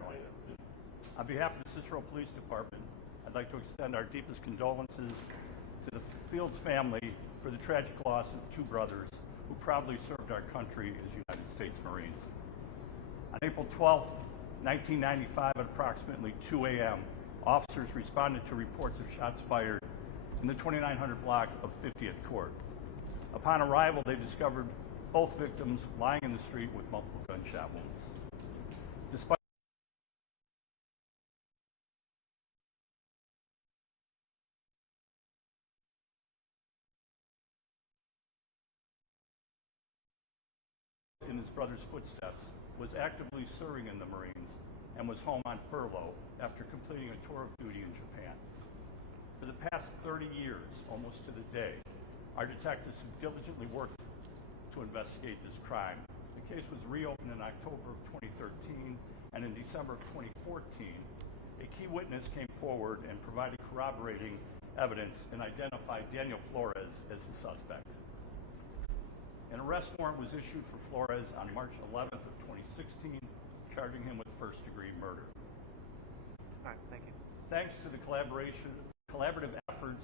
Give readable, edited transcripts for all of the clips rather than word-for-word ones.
Illinois. On behalf of the Cicero Police Department, I'd like to extend our deepest condolences to the Fields family for the tragic loss of two brothers who proudly served our country as United States Marines. On April 12, 1995, at approximately 2 a.m., officers responded to reports of shots fired in the 2900 block of 50th Court. Upon arrival, they discovered both victims lying in the street with multiple gunshot wounds. Despite in his brother's footsteps, was actively serving in the Marines and was home on furlough after completing a tour of duty in Japan. For the past 30 years, almost to the day, our detectives have diligently worked to investigate this crime. The case was reopened in October of 2013, and in December of 2014, a key witness came forward and provided corroborating evidence and identified Daniel Flores as the suspect. An arrest warrant was issued for Flores on March 11th of 2016, charging him with first-degree murder. All right, thank you. Thanks to the collaborative efforts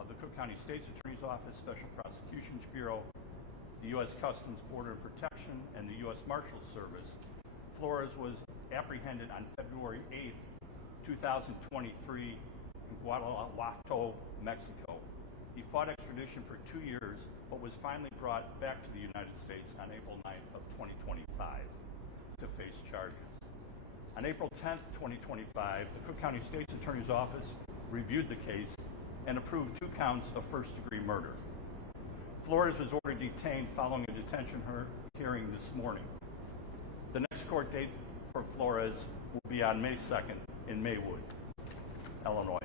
of the Cook County State's Attorney's Office, Special Prosecutions Bureau, the U.S. Customs Border Protection, and the U.S. Marshals Service, Flores was apprehended on February 8th, 2023 in Guanajuato, Mexico. He fought extradition for 2 years, but was finally brought back to the United States on April 9th of 2025 to face charges. On April 10th, 2025, the Cook County State's Attorney's Office reviewed the case and approved 2 counts of first-degree murder. Flores was ordered detained following a detention hearing this morning. The next court date for Flores will be on May 2nd in Maywood, Illinois.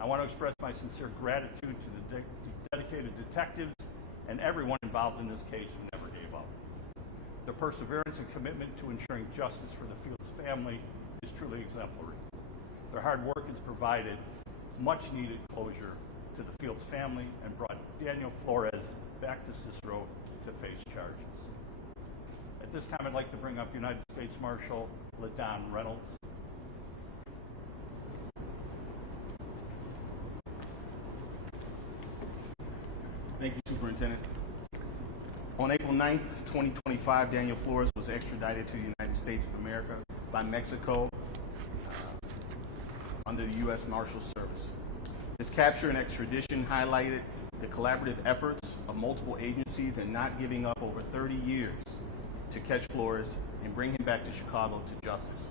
I want to express my sincere gratitude to the dedicated detectives and everyone involved in this case who never gave up. Their perseverance and commitment to ensuring justice for the Fields family is truly exemplary. Their hard work has provided much-needed closure to the Fields family and brought Daniel Flores back to Cicero to face charges. At this time, I'd like to bring up United States Marshal LaDon Reynolds. Thank you, Superintendent. On April 9th, 2025, Daniel Flores was extradited to the United States of America by Mexico under the U.S. Marshals Service. This capture and extradition highlighted the collaborative efforts of multiple agencies in not giving up over 30 years to catch Flores and bring him back to Chicago to justice.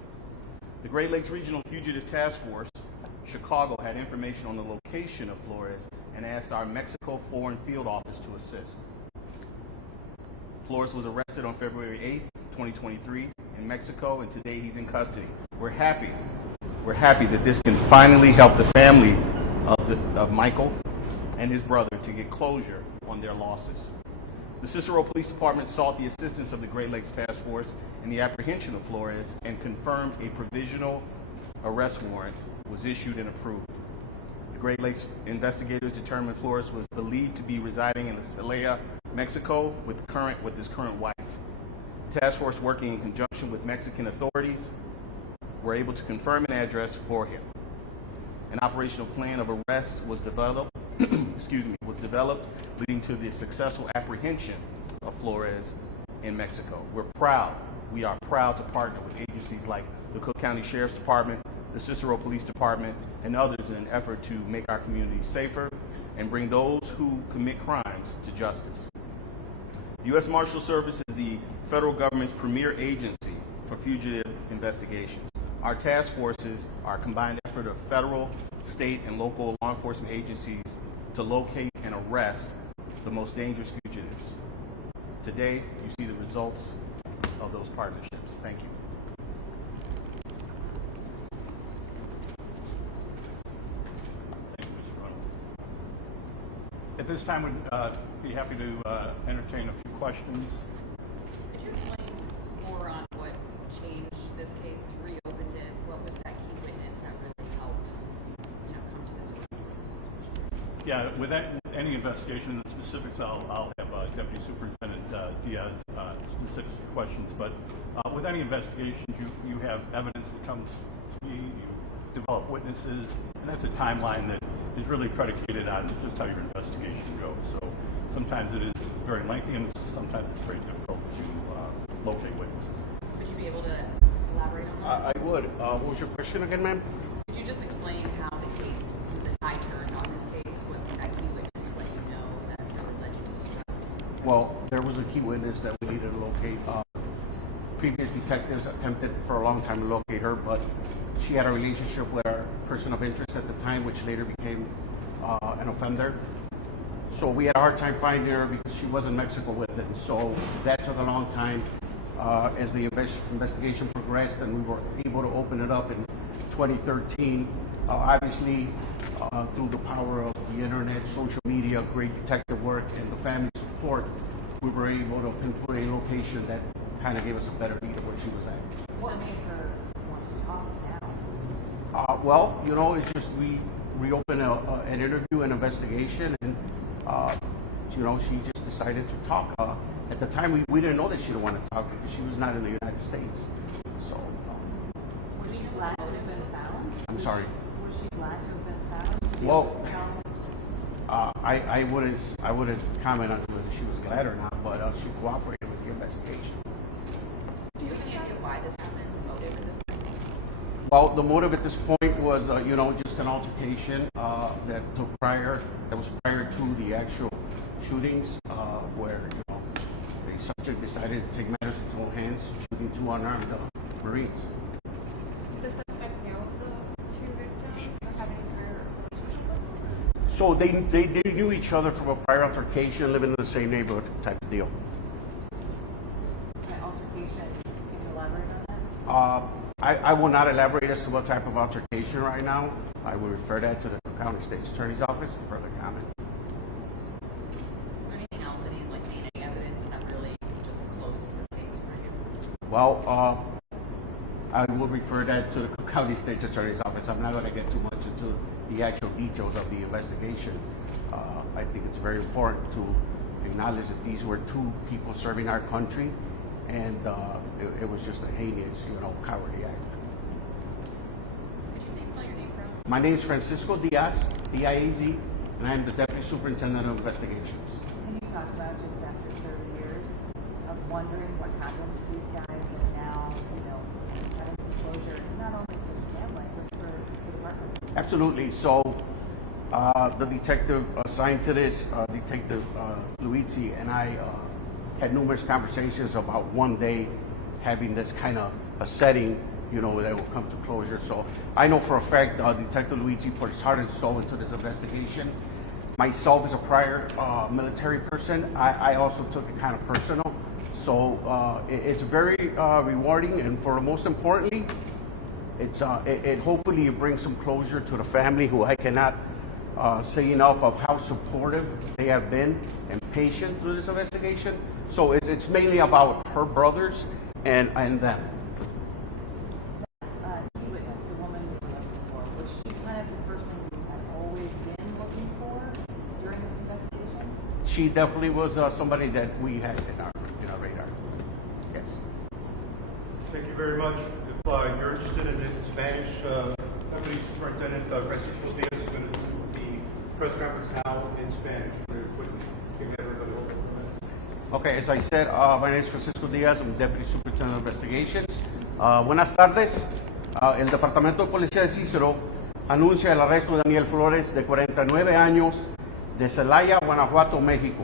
The Great Lakes Regional Fugitive Task Force, Chicago, had information on the location of Flores and asked our Mexico Foreign Field Office to assist. Flores was arrested on February 8th, 2023 in Mexico, and today he's in custody. We're happy that this can finally help the family of Michael and his brother to get closure on their losses. The Cicero Police Department sought the assistance of the Great Lakes Task Force in the apprehension of Flores and confirmed a provisional arrest warrant was issued and approved. The Great Lakes investigators determined Flores was believed to be residing in Celaya, Mexico with his current wife. The task force, working in conjunction with Mexican authorities, were able to confirm an address for him. An operational plan of arrest was developed, leading to the successful apprehension of Flores in Mexico. We are proud to partner with agencies like the Cook County Sheriff's Department, the Cicero Police Department, and others in an effort to make our community safer and bring those who commit crimes to justice. The U.S. Marshals Service is the federal government's premier agency for fugitive investigations. Our task forces are a combined effort of federal, state, and local law enforcement agencies to locate and arrest the most dangerous fugitives. Today, you see the results of those partnerships. Thank you. Thank you, Mr. Reynolds. At this time, we'd be happy to entertain a few questions. Could you explain more on what changed this case? You reopened it. What was that key witness that really helped, come to this conclusion? Yeah, with any investigation, the specifics, I'll have Deputy Superintendent Diaz specific questions. But With any investigations, you have evidence that comes to you, you develop witnesses, and that's a timeline that is really predicated on just how your investigation goes. So sometimes it is very lengthy, and sometimes it's very difficult to locate witnesses. Would you be able to elaborate on that? I would. What was your question again, ma'am? Could you just explain how the case, the tide turned on this case, what that key witness let you know that really led you to this arrest? Well, there was a key witness that we needed to locate. Previous detectives attempted for a long time to locate her, but she had a relationship with our person of interest at the time, which later became an offender. So we had a hard time finding her because she was in Mexico with them. So that took a long time. As the investigation progressed and we were able to open it up in 2013, obviously through the power of the internet, social media, great detective work, and the family support, we were able to pinpoint a location that kind of gave us a better lead of where she was at. What made her want to talk now? Well, you know, it's just we reopened an interview, an investigation, and you know, she just decided to talk. At the time, we didn't know that she didn't want to talk because she was not in the United States. So, Was she glad to have been found? I'm sorry. Was she glad to have been found? Well, I wouldn't comment on whether she was glad or not, but she cooperated with the investigation. Do you have any idea why this happened, the motive at this point? Well, the motive at this point was, you know, just an altercation that was prior to the actual shootings, where, you know, the subject decided to take matters into their own hands, shooting two unarmed Marines. Did the suspect know the two victims or have any prior relationship? So they knew each other from a prior altercation, living in the same neighborhood type of deal. That altercation, can you elaborate on that? I will not elaborate as to what type of altercation right now. I will refer that to the County State's Attorney's Office for further comment. Is there anything else, like DNA evidence that really just closed this case for you? Well, I will refer that to the County State's Attorney's Office. I'm not going to get too much into the actual details of the investigation. I think it's very important to acknowledge that these were two people serving our country, and it was just a heinous, you know, cowardly act. Could you say spell your name for us? My name is Francisco Diaz, D-I-A-Z, and I am the Deputy Superintendent of Investigations. Can you talk about just after 30 years of wondering what happened to these guys and now, you know, having some closure, not only for the family, but for the department? Absolutely. So the detective assigned to this, Detective Luizzi, and I had numerous conversations about one day having this kind of a setting, you know, that will come to closure. So I know for a fact Detective Luizzi put his heart and soul into this investigation. Myself, as a prior military person, I also took it kind of personal. So it's very rewarding, and for most importantly, it hopefully brings some closure to the family, who I cannot say enough of how supportive they have been and patient through this investigation. So it's mainly about her brothers and them. Key witness, the woman you were looking for, was she kind of the person you had always been looking for during this investigation? She definitely was somebody that we had in our radar. Yes. Thank you very much. If you're interested in it in Spanish, Deputy Superintendent Francisco Diaz is going to do the press conference now in Spanish. Very quickly. Give everybody a little bit. Okay, as I said, my name is Francisco Diaz. I'm Deputy Superintendent of Investigations. Buenas tardes. El Departamento de Policía de Cicero anuncia el arresto de Daniel Flores, de 49 años, de Celaya, Guanajuato, México,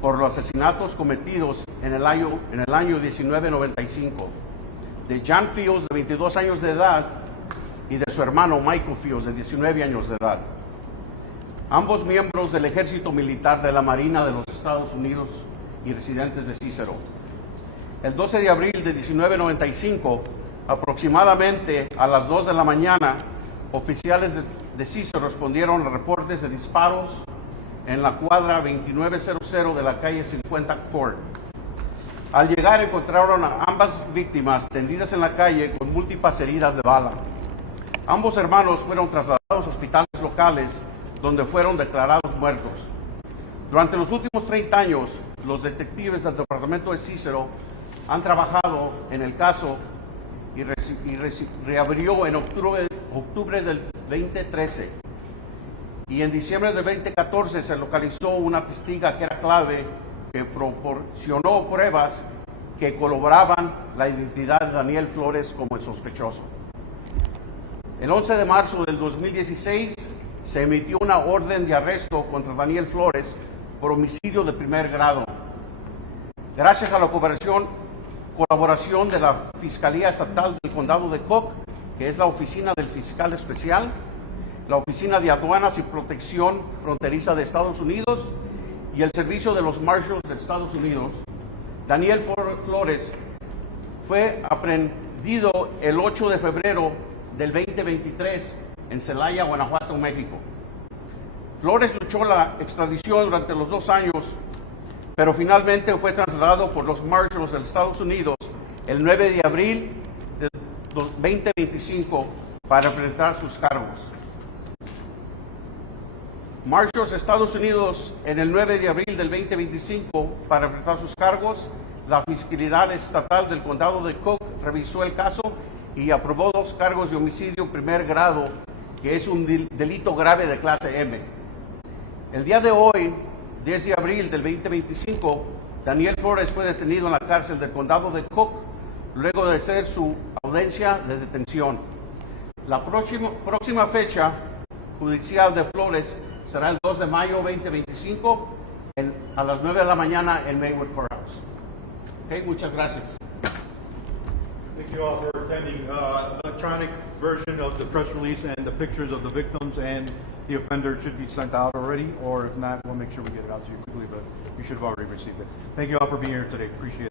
por los asesinatos cometidos en el año 1995, de Jan Fields, de 22 años de edad, y de su hermano Michael Fields, de 19 años de edad. Ambos miembros del Ejército Militar de la Marina de los Estados Unidos y residentes de Cicero. El 12 de abril de 1995, aproximadamente a las 2 de la mañana, oficiales de Cicero respondieron a reportes de disparos en la cuadra 2900 de la calle 50 Court. Al llegar encontraron a ambas víctimas tendidas en la calle con múltiples heridas de bala. Ambos hermanos fueron trasladados a hospitales locales donde fueron declarados muertos. Durante los últimos 30 años, los detectives del departamento de Cicero han trabajado en el caso y reabrió en octubre del 2013. Y en diciembre del 2014 se localizó una testiga que era clave, que proporcionó pruebas que corroboraban la identidad de Daniel Flores como el sospechoso. El 11 de marzo del 2016 se emitió una orden de arresto contra Daniel Flores por homicidio de primer grado. Gracias a la colaboración de la Fiscalía Estatal del Condado de Cook, que es la oficina del fiscal especial, la Oficina de Aduanas y Protección Fronteriza de Estados Unidos y el Servicio de los Marshals de Estados Unidos, Daniel Flores fue aprehendido el 8 de febrero del 2023 en Celaya, Guanajuato, México. Flores luchó la extradición durante los 2 años, pero finalmente fue trasladado por los Marshals de Estados Unidos el 9 de abril del 2025 para enfrentar sus cargos. Marshals de Estados Unidos en el 9 de abril del 2025 para enfrentar sus cargos. La Fiscalía Estatal del Condado de Cook revisó el caso y aprobó 2 cargos de homicidio en primer grado, que es un delito grave de clase M. El día de hoy, 10 de abril del 2025, Daniel Flores fue detenido en la cárcel del Condado de Cook luego de hacer su audiencia de detención. La próxima fecha judicial de Flores será el 2 de mayo 2025 a las 9 de la mañana en Maywood Courthouse. Okay, muchas gracias. Thank you all for attending. Electronic version of the press release and the pictures of the victims and the offender should be sent out already, or if not, we'll make sure we get it out to you quickly, but you should have already received it. Thank you all for being here today. Appreciate it.